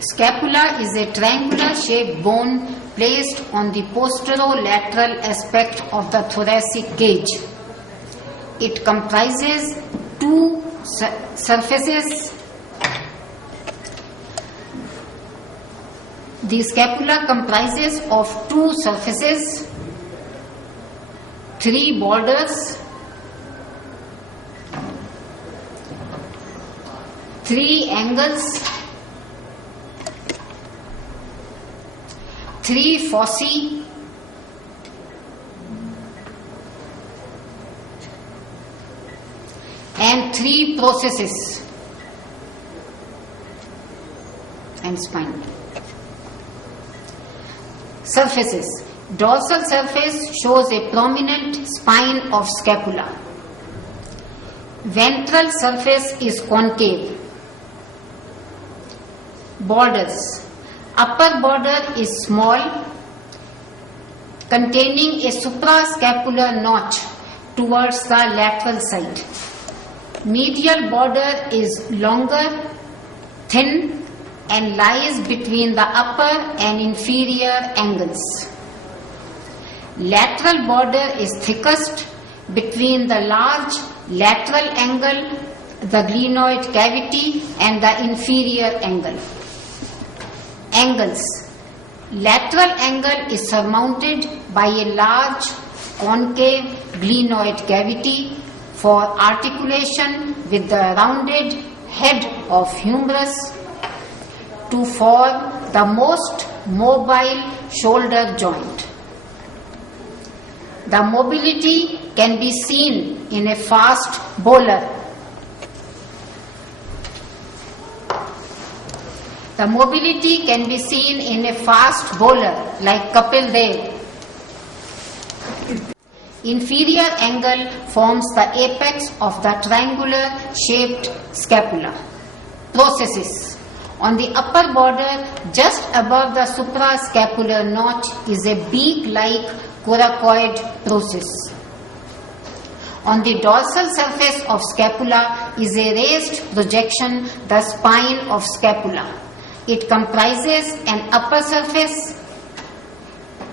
Scapula is a triangular shaped bone placed on the posterolateral aspect of the thoracic cage. It comprises two surfaces. The scapula comprises of two surfaces, three borders, three angles, three fossae, and three processes and spine. Surfaces. Dorsal surface shows a prominent spine of scapula. Ventral surface is concave. Borders. Upper border is small, containing a suprascapular notch towards the lateral side. Medial border is longer, thin, and lies between the upper and inferior angles. Lateral border is thickest between the large lateral angle, the glenoid cavity, and the inferior angle. Angles. Lateral angle is surmounted by a large concave glenoid cavity for articulation with the rounded head of humerus to form the most mobile shoulder joint. The mobility can be seen in a fast bowler. The mobility can be seen in a fast bowler like Kapil Dev. Inferior angle forms the apex of the triangular shaped scapula. Processes. On the upper border, just above the suprascapular notch, is a beak-like coracoid process. On the dorsal surface of scapula is a raised projection, the spine of scapula. It comprises an upper surface,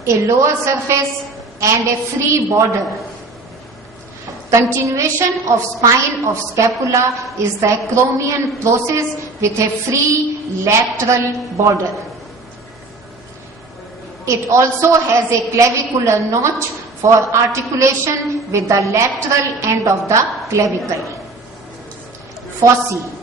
a lower surface, and a free border. Continuation of spine of scapula is the acromion process with a free lateral border. It also has a clavicular notch for articulation with the lateral end of the clavicle. Fossae.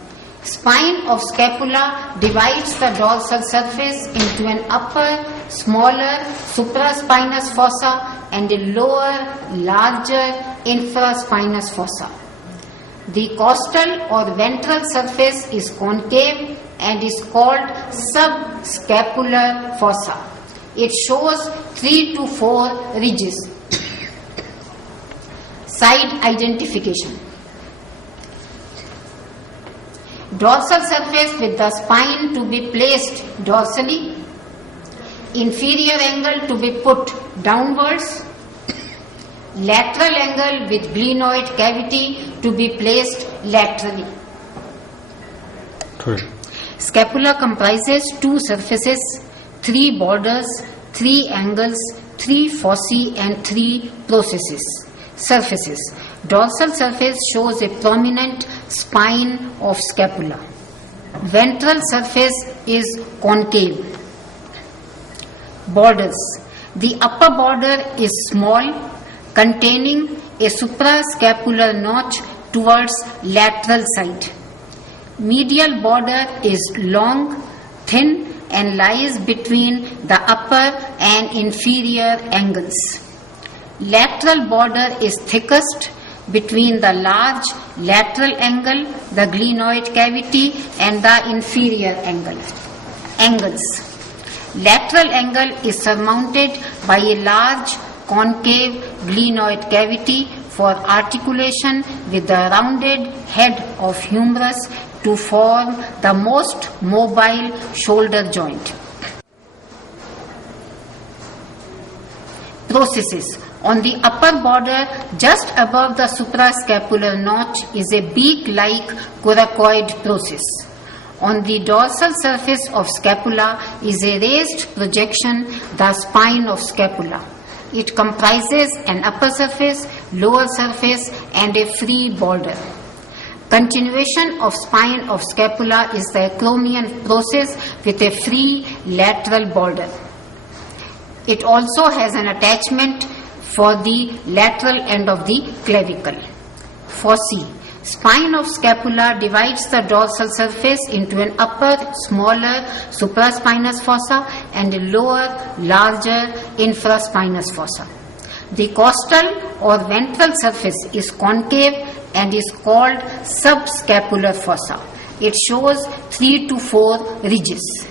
Spine of scapula divides the dorsal surface into an upper, smaller supraspinous fossa and a lower, larger infraspinous fossa. The costal or ventral surface is concave and is called subscapular fossa. It shows 3 to 4 ridges. Side identification. Dorsal surface with the spine to be placed dorsally. Inferior angle to be put downwards. Lateral angle with glenoid cavity to be placed laterally. Correct. Scapula comprises 2 surfaces, 3 borders, 3 angles, 3 fossae and 3 processes. Surfaces. Dorsal surface shows a prominent spine of scapula. Ventral surface is concave. Borders. The upper border is small, containing a suprascapular notch towards lateral side. Medial border is long, thin, and lies between the upper and inferior angles. Lateral border is thickest between the large lateral angle, the glenoid cavity, and the inferior angle. Angles. Lateral angle is surmounted by a large concave glenoid cavity for articulation with the rounded head of humerus to form the most mobile shoulder joint. Processes. On the upper border, just above the suprascapular notch, is a beak-like coracoid process. On the dorsal surface of scapula is a raised projection, the spine of scapula. It comprises an upper surface, lower surface, and a free border. Continuation of spine of scapula is the acromion process with a free lateral border. It also has an attachment for the lateral end of the clavicle. Fossae. Spine of scapula divides the dorsal surface into an upper, smaller supraspinous fossa and a lower, larger infraspinous fossa. The costal or ventral surface is concave and is called subscapular fossa. It shows 3 to 4 ridges.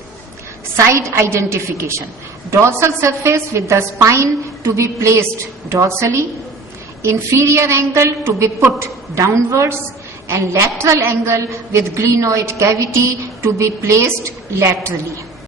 Side identification. Dorsal surface with the spine to be placed dorsally, inferior angle to be put downwards, and lateral angle with glenoid cavity to be placed laterally.